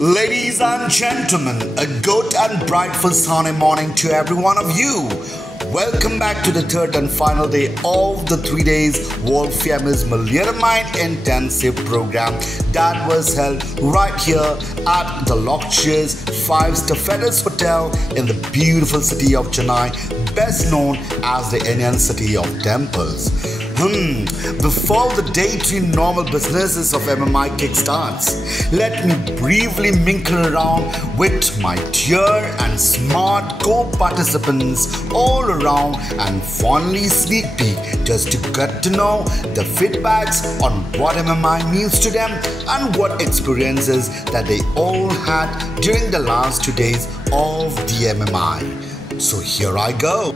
Ladies and gentlemen, a good and brightful sunny morning to every one of you. Welcome back to the third and final day of the 3 days world famous Millionaire Mind Intensive program that was held right here at the luxurious 5-star Feathers Hotel in the beautiful city of Chennai, best known as the Indian city of temples. Before the day to normal businesses of MMI kickstarts, let me briefly mingle around with my dear and smart co-participants all around and fondly sneak peek just to get to know the feedbacks on what MMI means to them and what experiences that they all had during the last 2 days of the MMI. So here I go.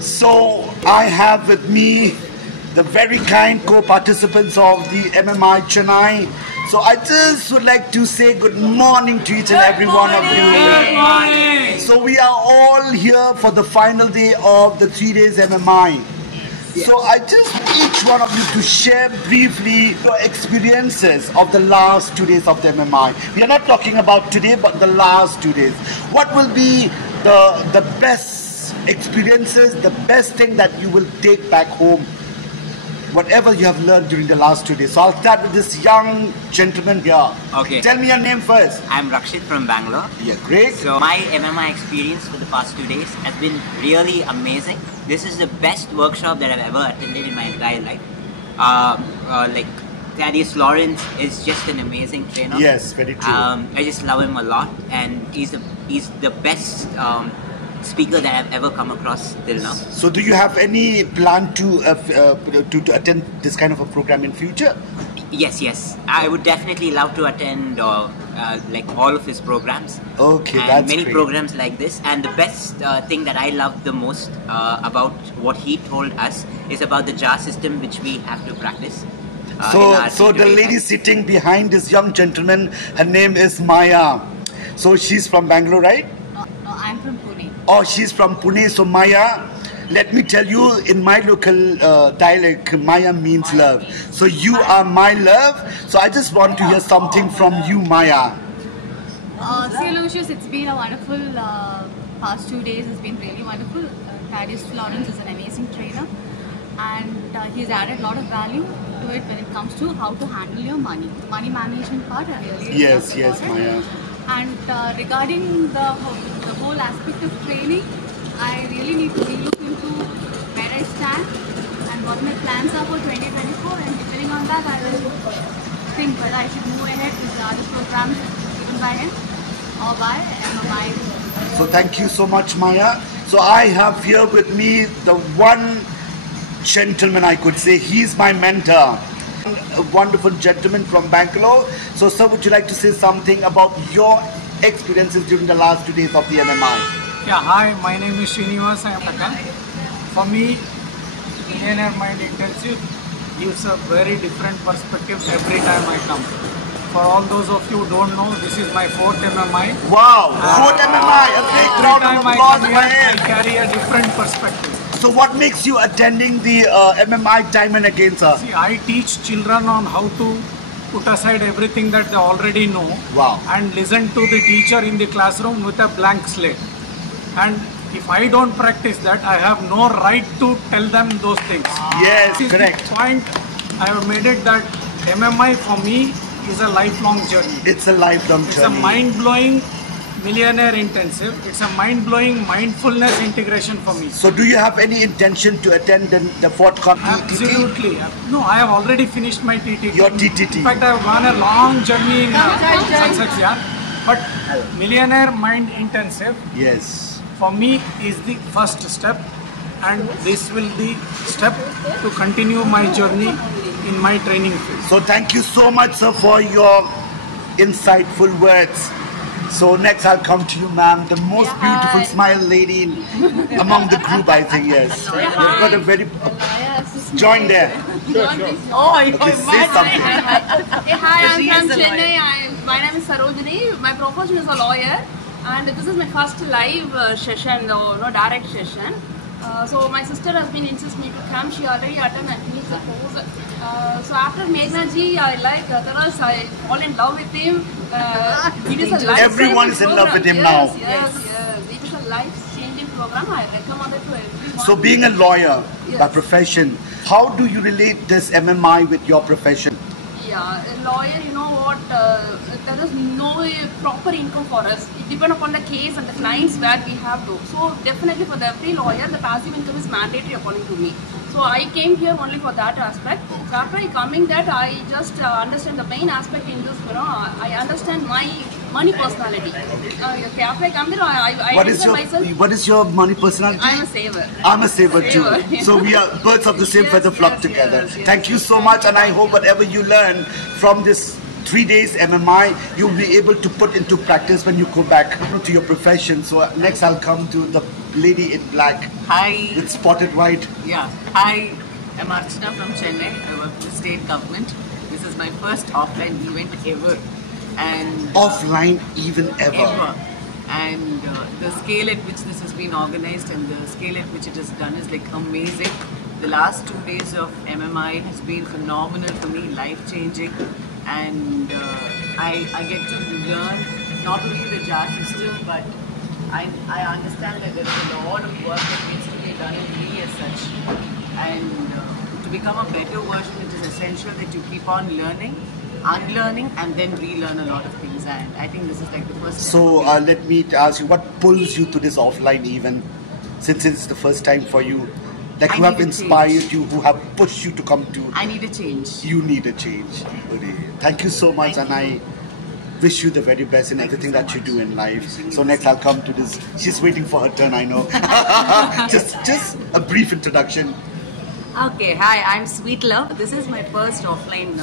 So I have with me the very kind co-participants of the MMI Chennai. So I just would like to say good morning to each and every one of you. Good morning. So we are all here for the final day of the 3 days MMI. Yes. So I just want each one of you to share briefly your experiences of the last 2 days of the MMI. We are not talking about today, but the last 2 days. What will be the best experiences, the best thing that you will take back home? Whatever you have learned during the last 2 days. So I'll start with this young gentleman here. Okay. Tell me your name first. I'm Rakshit from Bangalore. Yeah, great. So my MMI experience for the past 2 days has been really amazing. This is the best workshop that I've ever attended in my entire life. Like Thaddeus Lawrence is just an amazing trainer. Yes, very true. I just love him a lot, and he's the best speaker that I've ever come across till now. So do you have any plan to attend this kind of a program in future? Yes. I would definitely love to attend like all of his programs. Okay, and that's many great. programs like this. And the best thing that I love the most about what he told us is about the jar system which we have to practice. So the lady sitting behind this young gentleman, her name is Maya. So she's from Bangalore, right? No, I'm from Pune. Oh, she's from Pune. So Maya, let me tell you, in my local dialect, Maya means love. So you are my love. So I just want to hear something from you, Maya. See, Lucius, it's been a wonderful past 2 days. It's been really wonderful. Thaddeus Lawrence is an amazing trainer, and he's added a lot of value to it when it comes to how to handle your money. Money management part, I really Yes, love about it. Maya. And regarding the whole aspect of training, I really need to look into where I stand and what my plans are for 2024, and depending on that I will think whether I should move ahead with the other programs given by him or by MMI. So thank you so much, Maya. So I have here with me the one gentleman, I could say, he's my mentor. A wonderful gentleman from Bangalore. So sir, would you like to say something about your experiences during the last 2 days of the MMI? Yeah, hi, my name is Srinivas. I am Taka. For me, Millionaire Mind Intensive gives a very different perspective every time I come. For all those of you who don't know, this is my 4th MMI. Wow, 4th MMI! A big round of applause for I him! carry a different perspective. So what makes you attending the MMI time and again, sir? See, I teach children on how to put aside everything that they already know. Wow. And listen to the teacher in the classroom with a blank slate. And if I don't practice that, I have no right to tell them those things. Yes, This is correct. the point I have made it that MMI for me is a lifelong journey. It's a lifelong It's a journey. mind-blowing Millionaire Intensive. It's a mind-blowing mindfulness integration for me. So do you have any intention to attend the forthcoming TTT? Absolutely. No, I have already finished my TTT. Your TTT. In fact, I have gone a long journey in success, yeah. But Millionaire Mind Intensive, Yes. for me, is the first step, and this will be the step to continue my journey in my training field. So thank you so much, sir, for your insightful words. So next I'll come to you, ma'am, the most beautiful smile lady among the group, I think, yes. You've got a very... join there. Oh, Okay, say something. Hey, hi, I'm from Chennai. My name is Sarojini. My profession is a lawyer, and this is my first live session, no direct session. So my sister has been insisting me to come. She already attended and finished the course. So after Meghna ji, I like Taras, I fall in love with him. It is a life Everyone is in love with him now. Yes. It is a life-changing program. I recommend it to everyone. So being a lawyer by Yes. profession, how do you relate this MMI with your profession? Yeah, a lawyer, you know what, there is no proper income for us. It depends upon the case and the clients where we have to. So definitely for every lawyer, the passive income is mandatory according to me. So I came here only for that aspect. So after coming that, I just understand the main aspect in this, I understand my money personality. Okay, after I come here, I understand myself. What is your money personality? I'm a saver. I'm a saver too. Saver. So we are birds of the same Yes, feather flock yes, together. yes, yes. Thank you so much, and I hope whatever you learn from this 3 days MMI, you'll be able to put into practice when you go back to your profession. So next I'll come to the lady in black Hi. with spotted white. Yeah. Hi. I'm Archana from Chennai. I work for the state government. This is my first offline event ever. And Offline even ever. And the scale at which this has been organized and the scale at which it is done is like amazing. The last 2 days of MMI has been phenomenal for me, life-changing. And I get to learn not only the JAR system, but I understand that there is a lot of work that needs to be done in me as such. And to become a better version, it is essential that you keep on learning, unlearning, and then relearn a lot of things. And I think this is like the first step. So let me ask you, what pulls you to this offline event, since it's the first time for you? Like I who have need a inspired change. you, who have pushed you to come to? I need a change. You need a change. Thank you so much, Thank and you. I wish you the very best in Thank you everything so that you much. do in life. Wishing you So the next same. I'll come to this. She's waiting for her turn, I know. just a brief introduction. Okay, hi, I'm Sweet Love. This is my first offline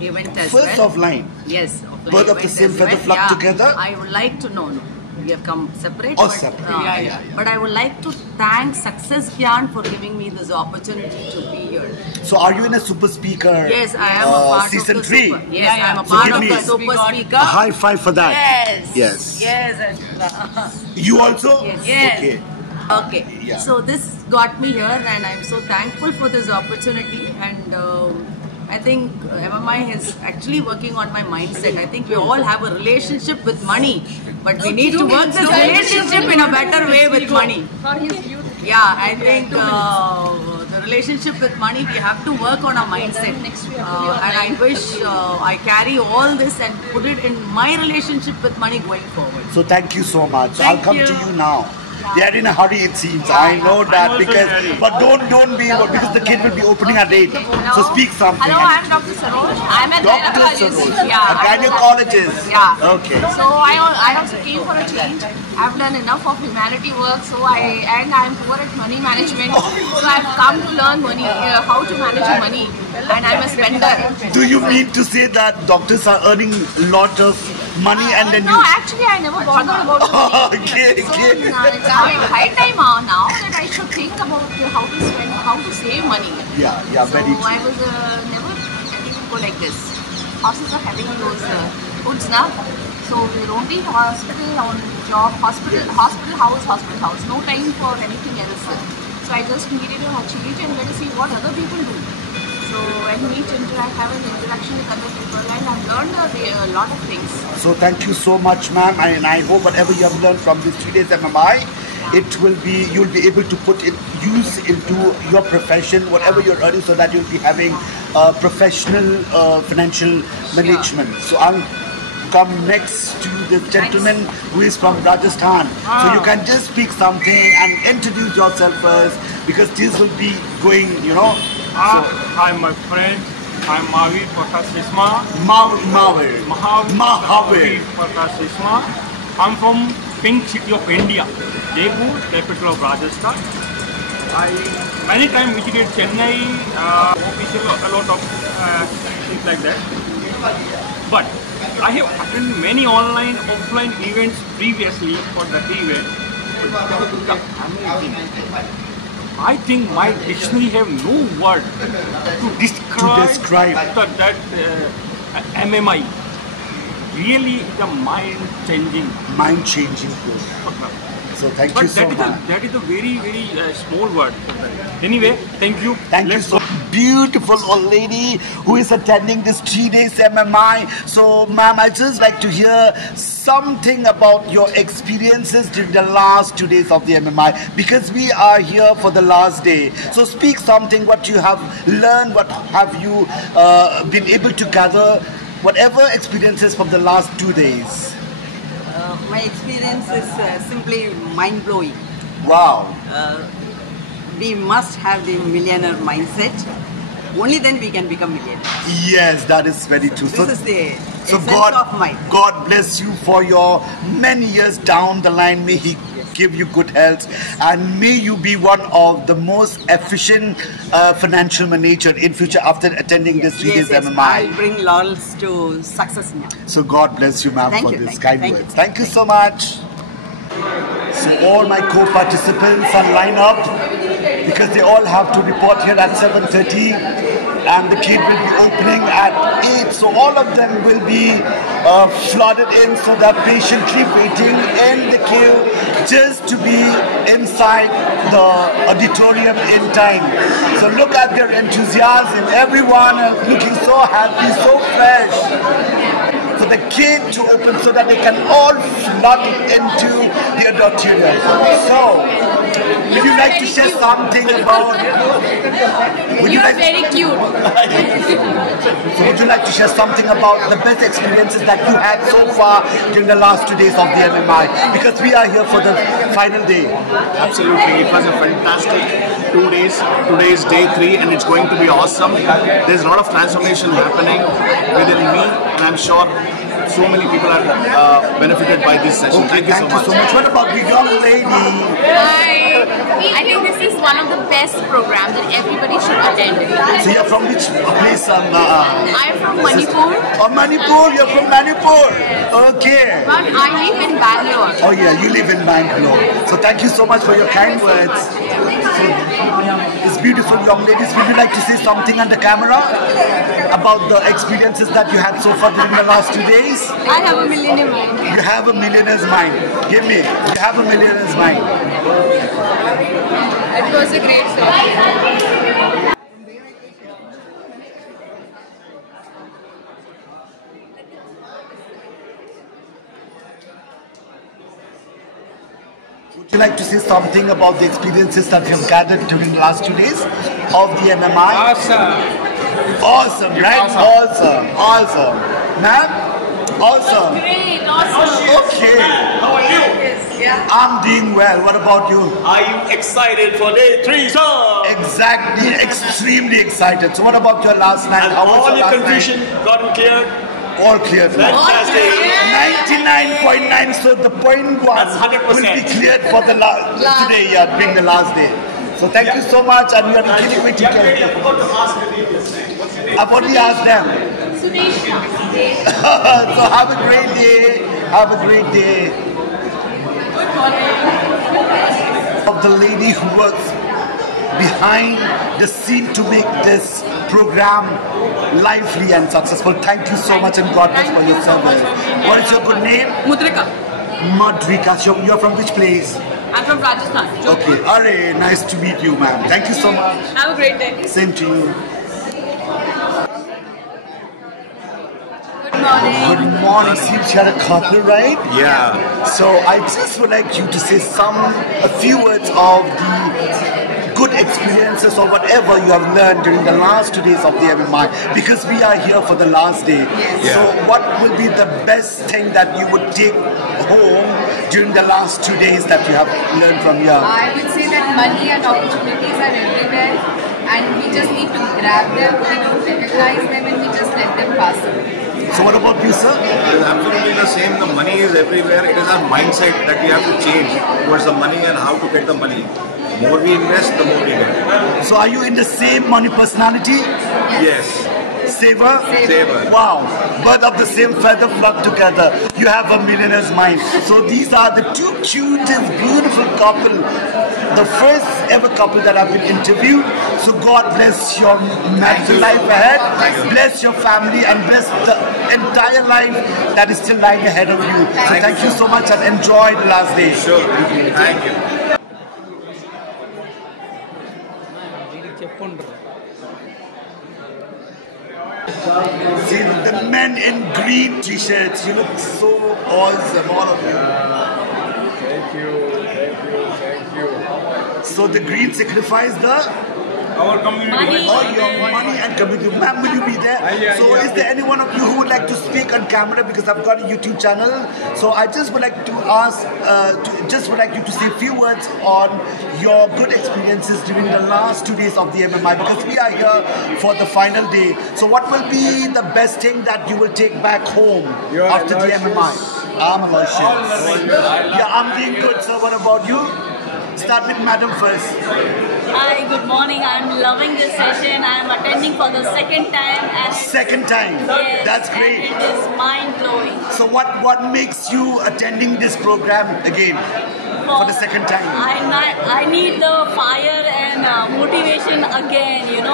event as First well. offline. Yes, offline. Bird of the event same as feather well. flock together? I would like to know. No, we have come separate. Oh, but, separate. yeah. But I would like to thank Success Gyan for giving me this opportunity to be here. So are you in a super speaker? Yes, I am a part season of the 3. super. Yes, I'm a So part give of me the super a speaker. high five for that. Yes. Yes. Yes. You also? Yes. Okay. Okay, Yeah. so this got me here and I'm so thankful for this opportunity, and I think MMI is actually working on my mindset. I think we all have a relationship with money, but we need to work this relationship in a better way with money. For his youth. Yeah, I think the relationship with money, we have to work on our mindset. And I wish I carry all this and put it in my relationship with money going forward. So thank you so much. So Thank I'll come you. to you now. They are in a hurry, it seems. I know that because, but don't be, because the kid will be opening at 8. So speak something. Hello, I'm Dr. Saroj. I'm a Dr. gynecologist. Saroj, Yeah. a gynecologist. Yeah. Okay. So I also came for a change. I've done enough of humanity work, so I'm poor at money management. So I've come to learn money, how to manage money, and I'm a spender. Do you mean to say that doctors are earning a lot of money and then No, actually I never bothered about the money. Okay, So okay. it's high time now that I should think about how to spend, how to save money. Yeah, So very true. I was never letting it go like this. Horses are having those hoods now. So we're only hospital on job, hospital house. No time for anything else. So I just needed to change and let us see what other people do. So I have an interaction with other people, and I've learned a lot of things. So thank you so much, ma'am, and I hope whatever you have learned from these 3 days MMI, you'll be able to use into your profession, whatever you're earning, so that you'll be having professional financial management. So I'll come next to the gentleman who is from Rajasthan. So you can just speak something and introduce yourself first, because this will be going, Hi, my friend. I'm Mahavir Prakash Sisma. Mahavir. Prakash Sisma. I'm from Pink City of India, Jaipur, capital of Rajasthan. I many times visited Chennai, official, a lot of things like that. But I have attended many online, offline events previously for that event. I think my dictionary have no word to describe that MMI. Really, the mind-changing program. So thank But you so much. that is a very, very small word. Anyway, thank you. Thank you Let's so go. beautiful old lady who is attending this 3 days MMI. So, ma'am, I just like to hear something about your experiences during the last 2 days of the MMI, because we are here for the last day. So, speak something, what you have learned, what have you been able to gather, whatever experiences from the last 2 days. My experience is simply mind-blowing. Wow. We must have the millionaire mindset. Only then we can become millionaires. Yes, that is very true. This is the so essence of mine. God bless you for your many years down the line. May He give you good health, and may you be one of the most efficient financial manager in future after attending this 3 days MMI. I'll bring laurels to success now. So God bless you, ma'am, for this kind words. Thank you so much. So all my co-participants are lined up because they all have to report here at 7:30, and the gate will be opening at 8. So all of them will be flooded in, so they're patiently waiting in the queue just to be inside the auditorium in time. So look at their enthusiasm. Everyone is looking so happy, so fresh. For the gate to open so that they can all flood into the auditorium. So, would you like to share something about? You are very cute. So, would you like to share something about the best experiences that you had so far during the last 2 days of the MMI? Because we are here for the final day. Absolutely, it was a fantastic 2 days. Today is day 3, and it's going to be awesome. There's a lot of transformation happening within me, and I'm sure so many people are benefited by this session. Okay, thank you so much. What about the young lady? Hi. I think this is one of the best programs that everybody should attend. So you're from which place? I'm from Manipur. Oh, Manipur, you're from Manipur. Okay. But I live in Bangalore. Oh yeah, you live in Bangalore. So thank you so much for your kind words. So, these beautiful young ladies, would you like to say something on the camera about the experiences that you had so far during the last 2 days? I have a millionaire mind. You have a millionaire's mind. Give me. You have a millionaire's mind. It was a great session. Would you like to say something about the experiences that you have gathered during the last 2 days of the MMI? Awesome, right? Awesome. Awesome. Ma'am? Awesome. Great, awesome. Okay. How are you? I'm doing well. What about you? Are you excited for day 3, sir? Exactly. Extremely excited. So what about your last night? And How was all your your last confusion gotten cleared? night? All cleared now. Fantastic. 99.9. So the point one That's 100%. will be cleared for the today, yeah, being the last day. So thank you so much, and you are really waiting. Young lady, I forgot to ask the details. What's your name? I've already asked them. So have a great day. Have a great day. Of the lady who works behind the scene to make this program lively and successful. Thank you so much, and God bless for your service. What is your good name? Mudrika. Madrika. So you're from which place? I'm from Rajasthan. Okay. Array, nice to meet you, ma'am. Thank you so much. Have a great day. Same to you. Good morning. Good morning. Seems you had a couple, right? Yeah. So I just would like you to say a few words of the good experiences or whatever you have learned during the last 2 days of the MMI, because we are here for the last day. So what will be the best thing that you would take home during the last 2 days that you have learned from here? I would say that money and opportunities are everywhere, and we just need to grab them, we don't recognize them, and we just let them pass away. So what about you, sir? It is absolutely the same. The money is everywhere. It is our mindset that we have to change towards the money and how to get the money. The more we invest, the more we get. So are you in the same money personality? Yes. Saver? Saver. Wow. Bird of the same feather flock together. You have a millionaire's mind. So these are the two cutest, beautiful couple. The first ever couple that have been interviewed. So God bless your married life ahead. Bless your family and bless the entire life that is still lying ahead of you. So thank you so much and enjoy the last day. Sure. Thank you. in green t-shirts. You look so awesome, all of you. Thank you. So the green signifies the Our community. your money and community. Ma'am, will you be there? So is there any one of you who would like to speak on camera, because I've got a YouTube channel? So I just would like to ask, would like you to say a few words on your good experiences during the last 2 days of the MMI, because we are here for the final day. So what will be the best thing that you will take back home after the MMI? I'm Aloysius. Yeah, I'm doing good. So what about you? Start with Madam first. Hi, good morning. I'm loving this session. I'm attending for the second time. And second time? Yes, that's great. And it is mind-blowing. So what makes you attending this program again for the second time? I need the fire and motivation again,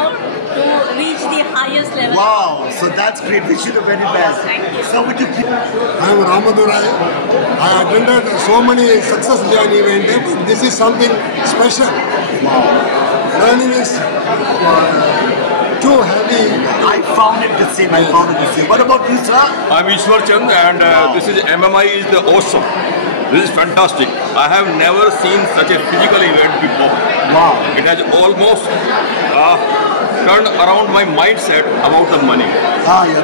to reach the highest level. Wow, so that's great. Wish you the very best. Thank you. So would you please? I am Ramadurai. I attended so many success journey events, but this is something special. Learning is too heavy. I found it the same. What about you, sir? I'm Ishwar Chand, and this is MMI is the awesome. This is fantastic. I have never seen such a physical event before. Wow. It has almost turned around my mindset about the money.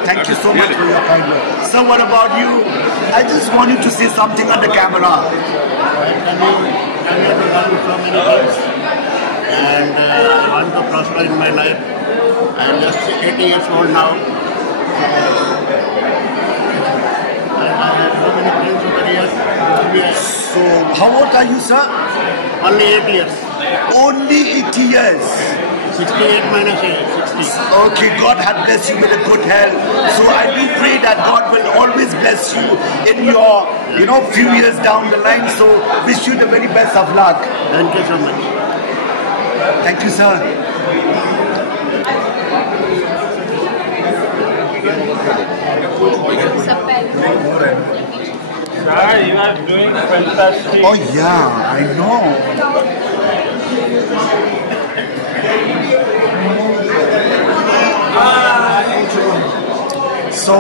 Thank you so much for your kind words. So what about you? I just want you to say something on the camera. I'm here to learn so many things, and I want to prosper in my life. I'm just 80 years old now. And I have so many friends over here. So how old are you, sir? Only 8 years. Only 80 years. 68 minus 8, 60. Okay, God had blessed you with a good health. So I do pray that God will always bless you in your, few years down the line. So wish you the very best of luck. Thank you so much. Thank you, sir. Sir, you are doing fantastic. Oh yeah, I know. So,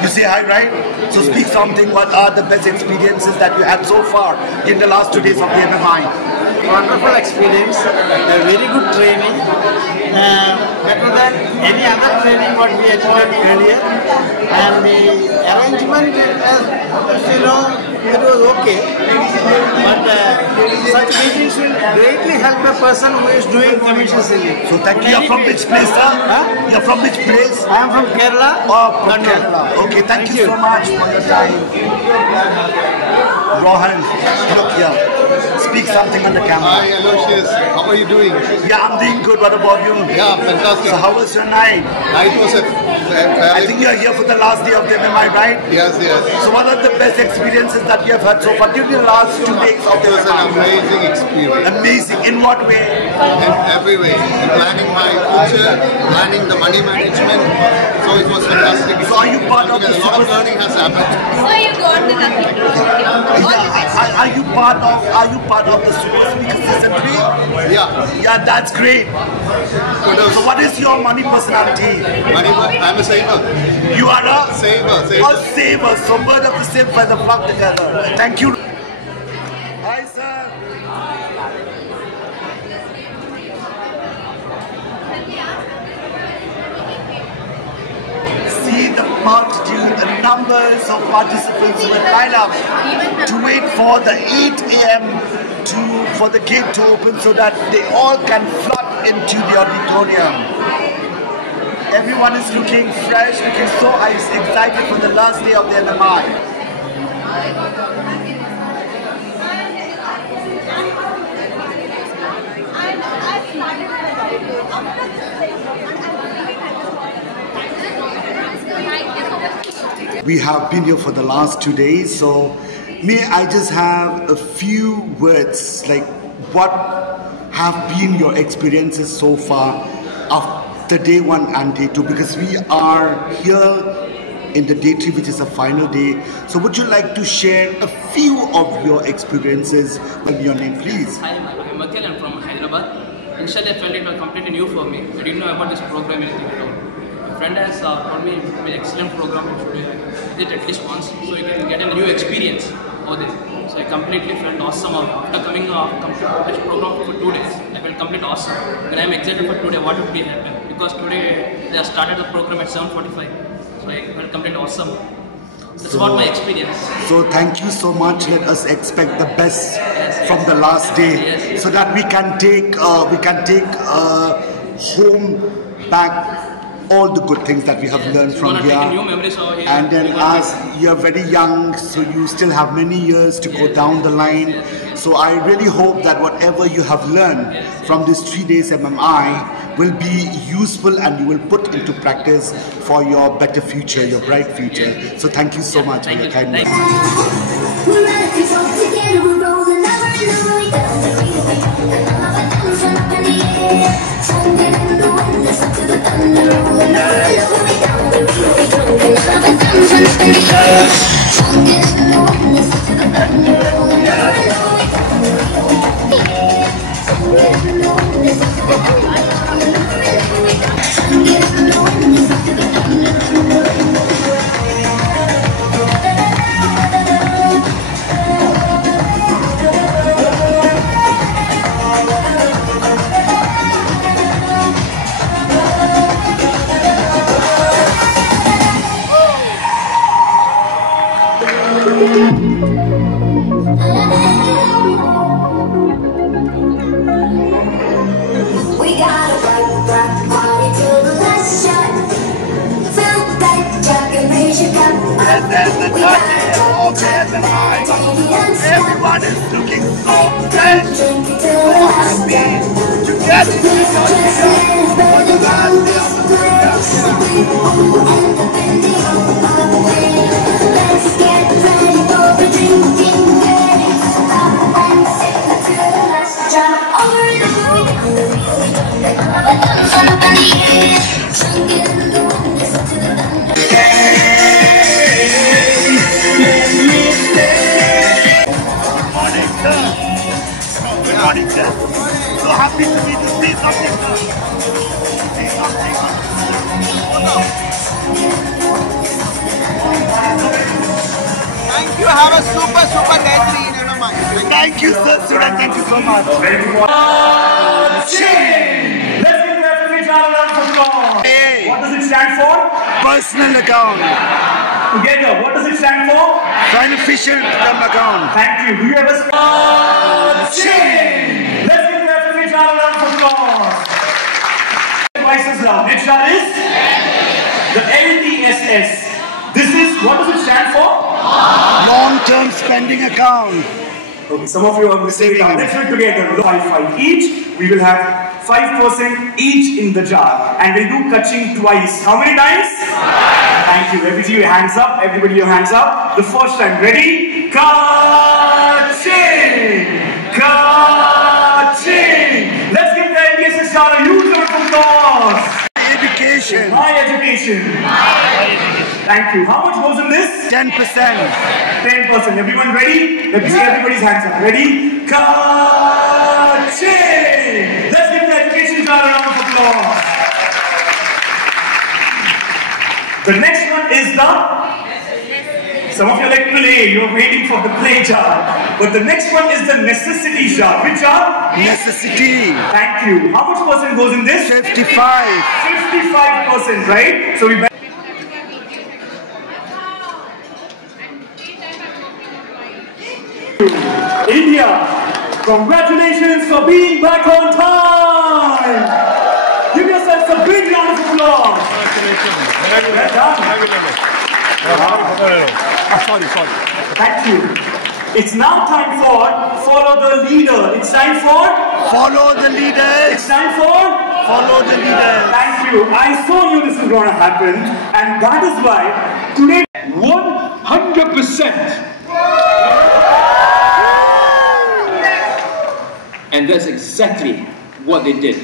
you say hi, right? So speak something. What are the best experiences that you had so far in the last 2 days of the MMI? Wonderful experience, a very good training, better than any other training what we attended earlier, and the arrangement, it was okay, but such meetings will greatly help a person who is doing commission selling. So thank you. You're from which place, sir? You're from which place? I am from Kerala. Oh, from Kerala. Okay, thank you so much for your time. Rohan, look here. Speak something on the camera. Hi, Aloysius. How are you doing? Yeah, I'm doing good. What about you? Yeah, fantastic. So how was your night? Night was I think you're here for the last day of the MMI, right? Yes. So what are the best experiences that you have had so far during the last 2 days of the MMI? It was an amazing experience. Amazing. In what way? In every way. In planning my future, planning the money management. So it was fantastic. So are you part of the a lot of learning has happened. So you got the lucky draw. Are you part of the Super Speaker Season 3? Yeah, that's great. So what is your money personality? I'm a saver. You are a saver. A saver. So birds of the same feather flock together. Thank you. Hi, sir. See the multitude, the numbers of participants who will line up to wait for the 8 a.m. for the gate to open so that they all can flood into the auditorium. Everyone is looking fresh, looking so excited for the last day of the MMI. We have been here for the last 2 days, so may I just have a few words, like what have been your experiences so far after day 1 and day 2, because we are here in the day 3, which is the final day. So would you like to share a few of your experiences with your name, please? Hi, I'm Mathil, I'm from Hyderabad. Initially I felt it was completely new for me. I didn't know about this program anything at all. friend has told me it's an excellent program. You should do it at least once, so you can get a new experience of this. So I completely felt awesome after coming this program for 2 days. I felt completely awesome, and I'm excited for today. What would be happen? Because today they have started the program at 7:45, so I felt completely awesome. That's about my experience. So thank you so much. Let us expect the best from the last day, so that we can take home back all the good things that we have learned from here. And then as you are very young, so you still have many years to go down the line. So I really hope that whatever you have learned from this 3 days MMI will be useful and you will put into practice for your better future, your bright future. So thank you so much for your kindness. Everyone is looking so fresh, so happy to get to for the last day of the Let's get ready for the drinking game. Stop and sing to the last drop. Over and over Good morning, sir. So happy to see something, sir. See something. Thank you. Have a super day 3 in MMI. Thank you, sir. Student, thank you so much. Let's give the FFH a round of applause. Hey. What does it stand for? Personal account. Together, what does it stand for? Beneficial account. Thank you. Do you have a Let's give the FFH a round of applause. Devices now. Next one is the LTSS. This is, what does it stand for? Long-term spending account. Okay, some of you are missing out. Let's do it together. 5 each. We will have 5% each in the jar. And we'll do kaching twice. How many times? Thank you. Everybody your hands up. Everybody your hands up. The first time. Ready? Kaching! Kaching! Let's give the LTSS jar a huge round of applause. Education. High education. Thank you. How much goes in this? 10%. 10%. Everyone ready? Let me see everybody's hands up. Ready? Kaching! Let's give the education jar a round of applause. The next one is the... Some of you like play. You're waiting for the play jar. But the next one is the necessity jar. Which jar? Necessity. Thank you. How much percent goes in this? 55. 55%, right? So we better... India, congratulations for being back on time. Give yourselves a big round of applause. Well done. Sorry. Thank you. It's now time for follow the leader. It's time for follow the leader. It's time for follow the leader. Thank you. I saw you this is going to happen, and that is why today 100%. And that's exactly what they did.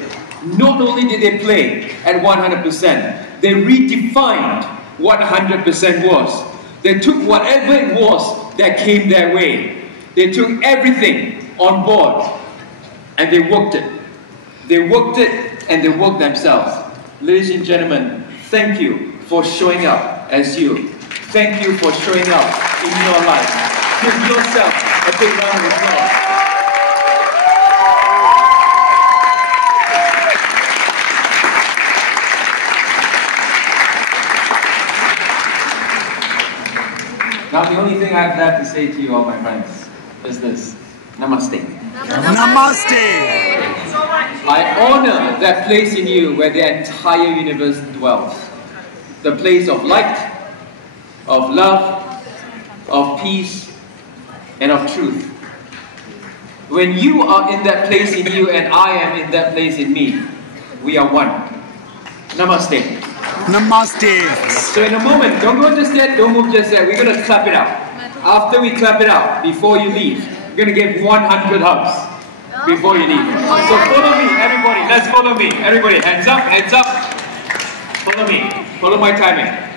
Not only did they play at 100%, they redefined what 100% was. They took whatever it was that came their way. They took everything on board and they worked it. They worked it and they worked themselves. Ladies and gentlemen, thank you for showing up as you. Thank you for showing up in your life. Give yourself a big round of applause. Now the only thing I have left to say to you all, my friends, is this. Namaste. Namaste. I honor that place in you where the entire universe dwells. The place of light, of love, of peace, and of truth. When you are in that place in you and I am in that place in me, we are one. Namaste. Namaste. So in a moment, don't go just yet, don't move just yet. We're going to clap it out. After we clap it out, before you leave, we're going to give 100 hugs before you leave. So follow me, everybody. Let's follow me. Everybody, hands up, hands up. Follow me. Follow my timing.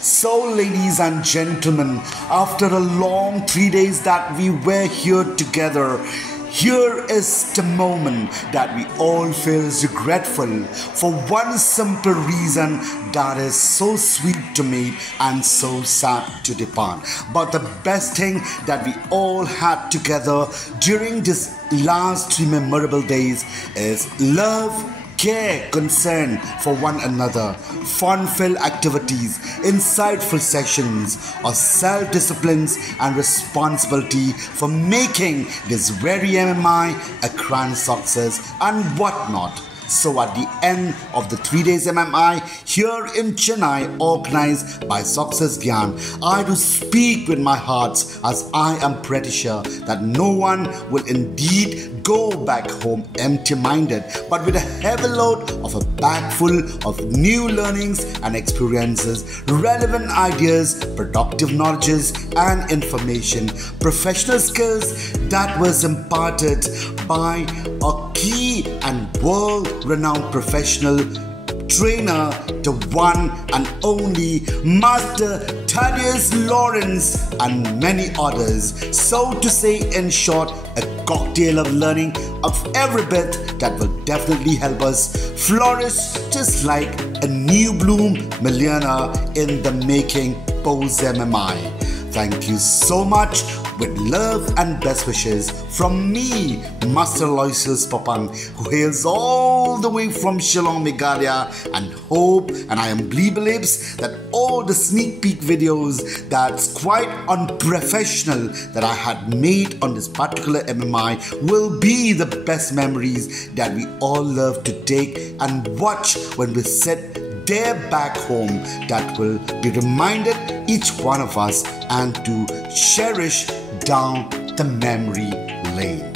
So, ladies and gentlemen, after a long 3 days that we were here together, here is the moment that we all feel regretful for one simple reason that is so sweet to me and so sad to depart. But the best thing that we all had together during these last 3 memorable days is love, care, concern for one another, fun-filled activities, insightful sessions, or self-disciplines and responsibility for making this very MMI a grand success and whatnot. So at the end of the 3 days MMI here in Chennai, organized by Success Gyan, I do speak with my heart, as I am pretty sure that no one will indeed go back home empty-minded, but with a heavy load of a bag full of new learnings and experiences, relevant ideas, productive knowledges and information, professional skills that was imparted by a key and world-renowned professional trainer, the one and only Master Thaddeus Lawrence, and many others. So to say, in short, a cocktail of learning of every bit that will definitely help us flourish just like a new bloom millionaire in the making post MMI. Thank you so much. With love and best wishes from me, Master Loyces Papang, who hails all the way from Shillong, Meghalaya, and hope and I am believes that all the sneak peek videos that's quite unprofessional that I had made on this particular MMI will be the best memories that we all love to take and watch when we sit there back home, that will be reminded each one of us and to cherish down the memory lane.